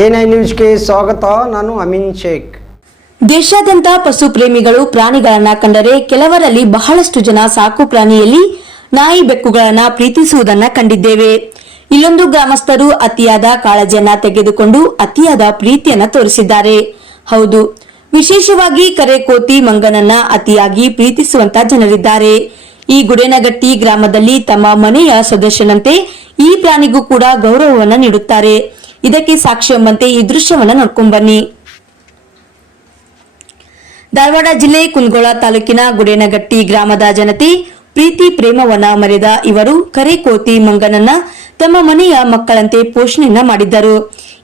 N I ನ್ಯೂಸ್ಗೆ ಸ್ವಾಗತ, ನಾನು ಅಮಿನ್ ಶೇಖ್. ದೇಶಾದ್ಯಂತ ಪಶು ಪ್ರೇಮಿಗಳು ಪ್ರಾಣಿಗಳನ್ನ ಕಂಡರೆ ಕೆಲವರಲ್ಲಿ ಬಹಳಷ್ಟು ಜನ ಸಾಕು ಪ್ರಾಣಿಯಲ್ಲಿ ನಾಯಿ ಬೆಕ್ಕುಗಳನ್ನ ಪ್ರೀತಿಸುವುದನ್ನ ಕಂಡಿದ್ದೇವೆ. ಇಲ್ಲೊಂದು ಗ್ರಾಮಸ್ಥರು ಅತಿಯಾದ ಕಾಳಜಿಯನ್ನ ತೆಗೆದುಕೊಂಡು ಅತಿಯಾದ ಪ್ರೀತಿಯನ್ನ ತೋರಿಸಿದ್ದಾರೆ. ಹೌದು, ವಿಶೇಷವಾಗಿ ಕರೆಕೋತಿ ಮಂಗನನ್ನ ಅತಿಯಾಗಿ ಪ್ರೀತಿಸುವಂತ ಜನರಿದ್ದಾರೆ. ಈ ಗುಡೇನಗಟ್ಟಿ ಗ್ರಾಮದಲ್ಲಿ ತಮ್ಮ ಮನೆಯ ಸದಸ್ಯನಂತೆ ಈ ಪ್ರಾಣಿಗೂ ಕೂಡ ಗೌರವವನ್ನ ನೀಡುತ್ತಾರೆ. ಇದಕ್ಕೆ ಸಾಕ್ಷಿ ಎಂಬಂತೆ ಈ ದೃಶ್ಯವನ್ನ ನೋಡ್ಕೊಂಡ್ ಬನ್ನಿ. ಧಾರವಾಡ ಜಿಲ್ಲೆ ಕುಂದಗೋಳ ತಾಲೂಕಿನ ಗುಡೇನಗಟ್ಟಿ ಗ್ರಾಮದ ಜನತೆ ಪ್ರೀತಿ ಪ್ರೇಮವನ್ನ ಮರೆದ ಇವರು ಕರೆಕೋತಿ ಮಂಗನನ್ನ ತಮ್ಮ ಮನೆಯ ಮಕ್ಕಳಂತೆ ಪೋಷಣೆಯನ್ನ ಮಾಡಿದ್ದರು.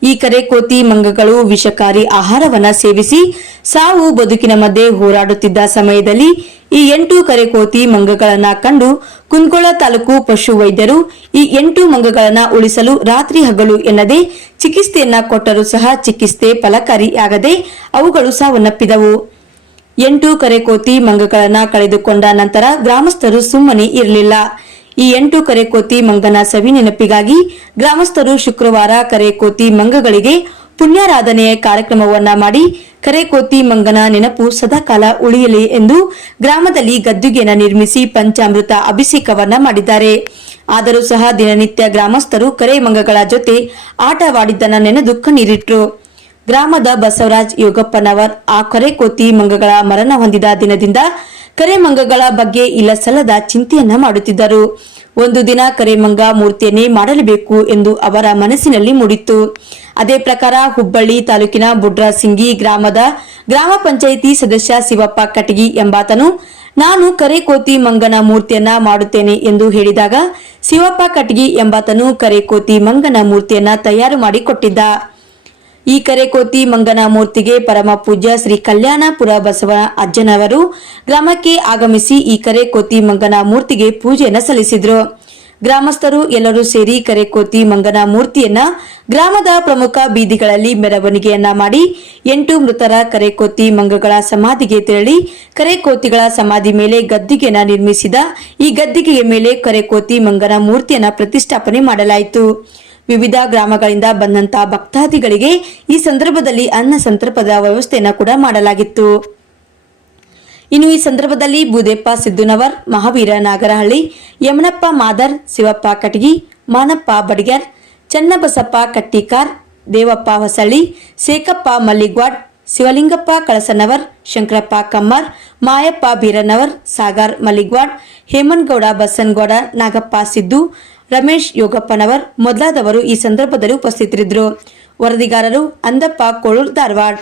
ಈ ಕರೆಕೋತಿ ಮಂಗಗಳು ವಿಷಕಾರಿ ಆಹಾರವನ್ನ ಸೇವಿಸಿ ಸಾವು ಬದುಕಿನ ಮಧ್ಯೆ ಹೋರಾಡುತ್ತಿದ್ದ ಸಮಯದಲ್ಲಿ ಈ ಎಂಟು ಕರೆಕೋತಿ ಮಂಗಗಳನ್ನ ಕಂಡು ಕುಂದಗೋಳ ತಾಲೂಕು ಪಶು ವೈದ್ಯರು ಈ ಎಂಟು ಮಂಗಗಳನ್ನ ಉಳಿಸಲು ರಾತ್ರಿ ಹಗಲು ಎನ್ನದೆ ಚಿಕಿತ್ಸೆಯನ್ನ ಕೊಟ್ಟರೂ ಸಹ ಚಿಕಿತ್ಸೆ ಫಲಕಾರಿಯಾಗದೆ ಅವುಗಳು ಸಾವನ್ನಪ್ಪಿದವು. ಎಂಟು ಕರೆಕೋತಿ ಮಂಗಗಳನ್ನ ಕಳೆದುಕೊಂಡ ನಂತರ ಗ್ರಾಮಸ್ಥರು ಸುಮ್ಮನೆ ಇರಲಿಲ್ಲ. ಈ ಎಂಟು ಕರೆಕೋತಿ ಮಂಗನ ಸವಿ ನೆನಪಿಗಾಗಿ ಗ್ರಾಮಸ್ಥರು ಶುಕ್ರವಾರ ಕರೆಕೋತಿ ಮಂಗಗಳಿಗೆ ಪುಣ್ಯಾರಾಧನೆಯ ಕಾರ್ಯಕ್ರಮವನ್ನ ಮಾಡಿ ಕರೆಕೋತಿ ಮಂಗನ ನೆನಪು ಸದಾಕಾಲ ಉಳಿಯಲಿ ಎಂದು ಗ್ರಾಮದಲ್ಲಿ ಗದ್ದುಗೆನ ನಿರ್ಮಿಸಿ ಪಂಚಾಮೃತ ಅಭಿಷೇಕವನ್ನ ಮಾಡಿದ್ದಾರೆ. ಆದರೂ ಸಹ ದಿನನಿತ್ಯ ಗ್ರಾಮಸ್ಥರು ಕರೆ ಮಂಗಗಳ ಜೊತೆ ಆಟವಾಡಿದ್ದನ್ನ ನೆನೆದು ಕಣ್ಣೀರಿಟ್ರು. ಗ್ರಾಮದ ಬಸವರಾಜ್ ಯೋಗಪ್ಪನವರ್ ಆ ಕರೆಕೋತಿ ಮಂಗಗಳ ಮರಣ ಹೊಂದಿದ ದಿನದಿಂದ ಕರೆ ಮಂಗಗಳ ಬಗ್ಗೆ ಇಲ್ಲಸಲ್ಲದ ಚಿಂತೆಯನ್ನ ಮಾಡುತ್ತಿದ್ದರು. ಒಂದು ದಿನ ಕರೆಮಂಗ ಮೂರ್ತಿಯನ್ನೇ ಮಾಡಲೇಬೇಕು ಎಂದು ಅವರ ಮನಸ್ಸಿನಲ್ಲಿ ಮೂಡಿತ್ತು. ಅದೇ ಪ್ರಕಾರ ಹುಬ್ಬಳ್ಳಿ ತಾಲೂಕಿನ ಬುಡ್ರಾಸಿಂಗಿ ಗ್ರಾಮದ ಗ್ರಾಮ ಪಂಚಾಯಿತಿ ಸದಸ್ಯ ಶಿವಪ್ಪ ಕಟಗಿ ಎಂಬಾತನು, ನಾನು ಕರೆಕೋತಿ ಮಂಗನ ಮೂರ್ತಿಯನ್ನ ಮಾಡುತ್ತೇನೆ ಎಂದು ಹೇಳಿದಾಗ ಶಿವಪ್ಪ ಕಟಗಿ ಎಂಬಾತನು ಕರೆಕೋತಿ ಮಂಗನ ಮೂರ್ತಿಯನ್ನ ತಯಾರು ಮಾಡಿ ಕೊಟ್ಟಿದ್ದ ಈ ಕರೆಕೋತಿ ಮಂಗನ ಮೂರ್ತಿಗೆ ಪರಮ ಪೂಜ್ಯ ಶ್ರೀ ಕಲ್ಯಾಣಪುರ ಬಸವ ಅಜ್ಜನವರು ಗ್ರಾಮಕ್ಕೆ ಆಗಮಿಸಿ ಈ ಕರೆಕೋತಿ ಮಂಗನ ಮೂರ್ತಿಗೆ ಪೂಜೆಯನ್ನು ಸಲ್ಲಿಸಿದರು. ಗ್ರಾಮಸ್ಥರು ಎಲ್ಲರೂ ಸೇರಿ ಕರೆಕೋತಿ ಮಂಗನ ಮೂರ್ತಿಯನ್ನ ಗ್ರಾಮದ ಪ್ರಮುಖ ಬೀದಿಗಳಲ್ಲಿ ಮೆರವಣಿಗೆಯನ್ನ ಮಾಡಿ ಎಂಟು ಮೃತರ ಕರೆಕೋತಿ ಮಂಗಗಳ ಸಮಾಧಿಗೆ ತೆರಳಿ ಕರೆಕೋತಿಗಳ ಸಮಾಧಿ ಮೇಲೆ ಗದ್ದಿಗೆಯನ್ನ ನಿರ್ಮಿಸಿದ ಈ ಗದ್ದಿಗೆಯ ಮೇಲೆ ಕರೆಕೋತಿ ಮಂಗನ ಮೂರ್ತಿಯನ್ನ ಪ್ರತಿಷ್ಠಾಪನೆ ಮಾಡಲಾಯಿತು. ವಿವಿಧ ಗ್ರಾಮಗಳಿಂದ ಬಂದಂತಹ ಭಕ್ತಾದಿಗಳಿಗೆ ಈ ಸಂದರ್ಭದಲ್ಲಿ ಅನ್ನ ಸಂತರ್ಪದ ವ್ಯವಸ್ಥೆಯನ್ನು ಕೂಡ ಮಾಡಲಾಗಿತ್ತು. ಇನ್ನು ಈ ಸಂದರ್ಭದಲ್ಲಿ ಬೂದೆಪ್ಪ ಸಿದ್ದುನವರ್, ಮಹಾವೀರ ನಾಗರಹಳ್ಳಿ, ಯಮನಪ್ಪ ಮಾದರ್, ಶಿವಪ್ಪ ಕಟಗಿ, ಮಾನಪ್ಪ ಬಡಿಗ್ಯಾರ್ ಚನ್ನಬಸಪ್ಪ ಕಟ್ಟಿಕಾರ್, ದೇವಪ್ಪ ಹೊಸಳ್ಳಿ, ಶೇಖಪ್ಪ ಮಲ್ಲಿಗ್ವಾಡ್, ಶಿವಲಿಂಗಪ್ಪ ಕಳಸನವರ್, ಶಂಕರಪ್ಪ ಕಮ್ಮರ್, ಮಾಯಪ್ಪ ಬೀರನವರ್, ಸಾಗರ್ ಮಲ್ಲಿಗ್ವಾಡ್ ಹೇಮನ್ಗೌಡ ಬಸನ್ಗೌಡ ನಾಗಪ್ಪ ಸಿದ್ದು ರಮೇಶ್ ಯೋಗಪ್ಪನವರ್ ಮೊದಲಾದವರು ಈ ಸಂದರ್ಭದಲ್ಲಿ ಉಪಸ್ಥಿತರಿದ್ದರು. ವರದಿಗಾರರು ಅಂದಪ್ಪ ಕೋಳೂರ್ ಧಾರವಾಡ.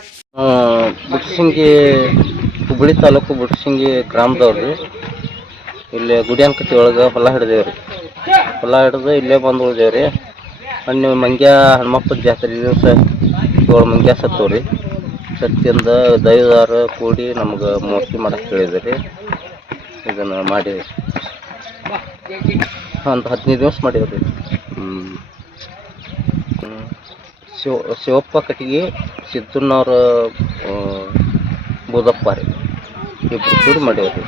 ಬುಟ್ಸಿಂಗಿ ಹುಬ್ಬಳ್ಳಿ ತಾಲೂಕು ಬುಟ್ಸಿಂಗಿ ಗ್ರಾಮದವ್ರಿ ಇಲ್ಲಿ ಗುಡಿಯಾನ್ಕಟ್ಟಿ ಒಳಗೆ ಹೊಲ ಹಿಡ್ದೇವ್ರಿ ಹೊಲ ಹಿಡಿದು ಇಲ್ಲೇ ಬಂದು ಉಳ್ದೇವ್ರಿ ಅಲ್ಲಿ ಮಂಗ್ಯ ಹನುಮಪ್ಪ ಜಾತ್ರೆ ದಿವಸ ಏಳು ಮಂಗ್ಯ ಸತ್ತವ್ರಿ ಸತ್ತಿಂದ ದೈವದಾರ ಕೂಡಿ ನಮ್ಗೆ ಮೂರ್ತಿ ಮಾಡಕ್ಕೆ ಹೇಳಿದ್ರಿ ಇದನ್ನು ಮಾಡಿವಿ ಒಂದು ಹದಿನೈದು ದಿವಸ ಮಾಡೀವಿ ರೀ ಹ್ಞೂ ಶಿವ ಶಿವಪ್ಪ ಕಟ್ಟಿಗೆ ಸಿದ್ದನವರ ಬೂದಪ್ಪ ರೀ ಇಬ್ಬರು ಕೂಡಿ ಮಾಡೇವ್ರಿ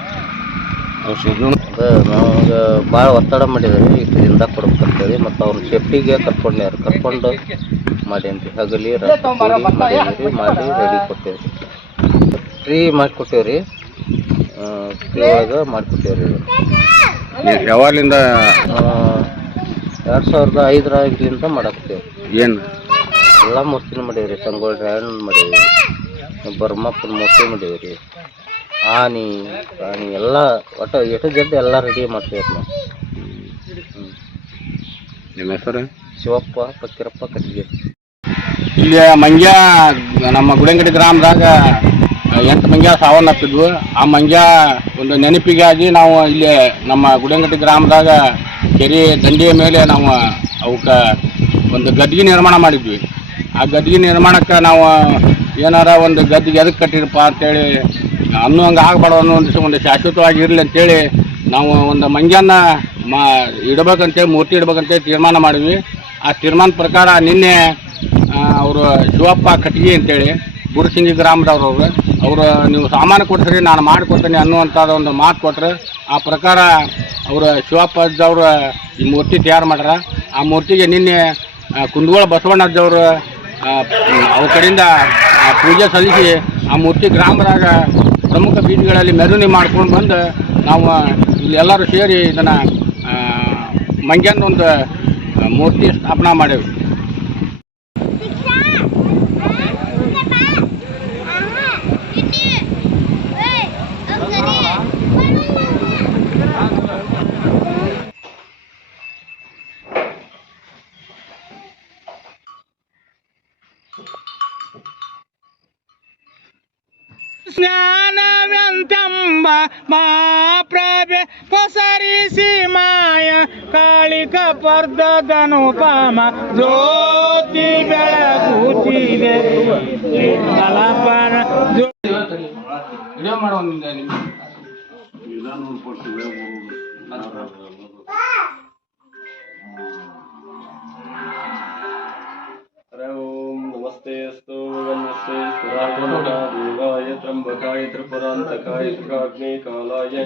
ನಮ್ಗೆ ಭಾಳ ಒತ್ತಡ ಮಾಡಿದ್ರಿ ದಿನದಾಗ ಕೊಡ್ಬೇಕಂತೇಳಿ ಮತ್ತು ಅವ್ರ ಸೇಫ್ಟಿಗೆ ಕರ್ಕೊಂಡ್ಯಾರ. ಕರ್ಕೊಂಡು ಮಾಡೇನ್ರಿ ಹಗಲಿ ರಾತ್ರಿ ಮಾಡೇವ್ರಿ ಮಾಡಿ ರೆಡಿ ಕೊಟ್ಟೇವ್ರಿ ಫ್ರೀ ಮಾಡಿಕೊಟ್ಟೇವ್ರಿ. ಫ್ರೀ ಒಳಗೆ ಮಾಡಿಕೊಟ್ಟೇವ್ರಿ ಯಾವಾಗಲಿಂದ ಎರಡು ಸಾವಿರದ ಐದರಾಗಿಂದ ಮಾಡಾಕ್ತೇವೆ ಏನು? ಎಲ್ಲ ಮೂರ್ತಿನೂ ರೀ ಸಂಗೊಳ್ಳಿ ರಾಯಣ್ಣ ಮಾಡೇವಿ ಬರ್ಮಪ್ಪನ ಮೂರ್ತಿ ರೀ ಆನೆ ಪ್ರಾಣಿ ಎಲ್ಲ ಒಟ್ಟು ಎಷ್ಟು ಜಡ್ ಎಲ್ಲ ರೆಡಿ ಮಾಡ್ತೀವಿ ನಾವು ನಿಮ್ಮ ಹೆಸರು? ಶಿವಪ್ಪ ಪಕ್ಕಿರಪ್ಪ ಕಟ್ಟಿಗೆ. ಇಲ್ಲಿ ಮಂಗ್ಯ ನಮ್ಮ ಗುಡಂಗಡಿ ಗ್ರಾಮದಾಗ ಎಂಟು ಮಂಗ್ಯ ಸಾವನ್ನಪ್ಪಿದ್ವು ಆ ಮಂಗ್ಯ ಒಂದು ನೆನಪಿಗಾಗಿ ನಾವು ಇಲ್ಲಿ ನಮ್ಮ ಗುಡಂಗಟ್ಟಿ ಗ್ರಾಮದಾಗ ಕೆರೆ ದಂಡೆಯ ಮೇಲೆ ನಾವು ಅವಕ್ಕೆ ಒಂದು ಗದ್ದಿಗೆ ನಿರ್ಮಾಣ ಮಾಡಿದ್ವಿ. ಆ ಗದ್ದಿಗೆ ನಿರ್ಮಾಣಕ್ಕೆ ನಾವು ಏನಾರ ಒಂದು ಗದ್ದಿಗೆ ಎದಕ್ಕೆ ಕಟ್ಟಿರಪ್ಪ ಅಂತೇಳಿ ಅನ್ನುವಂಗೆ ಆಗಬಾರ್ದು ಅನ್ನೋ ಒಂದು ಒಂದು ಶಾಶ್ವತವಾಗಿ ಇರಲಿ ಅಂತೇಳಿ ನಾವು ಒಂದು ಮಂಗ್ಯನ ಮಾ, ಇಡ್ಬೇಕಂತೇಳಿ, ಮೂರ್ತಿ ಇಡ್ಬೇಕಂತೇಳಿ ತೀರ್ಮಾನ ಮಾಡಿದ್ವಿ. ಆ ತೀರ್ಮಾನ ಪ್ರಕಾರ ನಿನ್ನೆ ಅವರು ಶಿವಪ್ಪ ಕಟ್ಟಿಗೆ ಅಂತೇಳಿ ಗುರುಸಿಂಗಿ ಗ್ರಾಮದವ್ರು ಅವರು. ಅವರು ನೀವು ಸಾಮಾನು ಕೊಡ್ತೀರಿ, ನಾನು ಮಾಡಿಕೊಡ್ತೀನಿ ಅನ್ನುವಂಥದ್ದು ಒಂದು ಮಾತು ಕೊಟ್ಟರೆ ಆ ಪ್ರಕಾರ ಅವರು ಶಿವಪ್ಪ ಅಜ್ಜವ್ರು ಈ ಮೂರ್ತಿ ತಯಾರು ಮಾಡ್ಯಾರ ಆ ಮೂರ್ತಿಗೆ ನಿನ್ನೆ ಕುಂದಗೋಳ ಬಸವಣ್ಣ ಅಜ್ಜವ್ರು ಅವ್ರ ಕಡೆಯಿಂದ ಪೂಜೆ ಸಲ್ಲಿಸಿ ಆ ಮೂರ್ತಿ ಗ್ರಾಮದಾಗ ಪ್ರಮುಖ ಬೀದಿಗಳಲ್ಲಿ ಮೆರವಣಿ ಮಾಡ್ಕೊಂಡು ಬಂದು ನಾವು ಎಲ್ಲರೂ ಸೇರಿ ಇದನ್ನು ಮಂಗ್ಯನ ಒಂದು ಮೂರ್ತಿ ಸ್ಥಾಪನಾ ಮಾಡೇವಿ ಜ್ಞಾನವ್ಯಂತಂಬ ಮಾ ಪ್ರಭೆ ಪಸರಿಸಿ ಮಾಯ ಕಾಳಿಕ ಪರ್ದದನುಪಮ ಜ್ಯೋತಿ ಬೆಳಗುತ್ತಿದೆ ವಿಡಿಯೋ ಮಾಡೋ ಹರೇ ಓಂ ನಮಸ್ತೆ ಸ್ತೋ ನಮಸ್ತೆ ಸ್ತೋ त्र्यंबकाय त्रिपुरांतकाय त्रिकाग्नि कालाय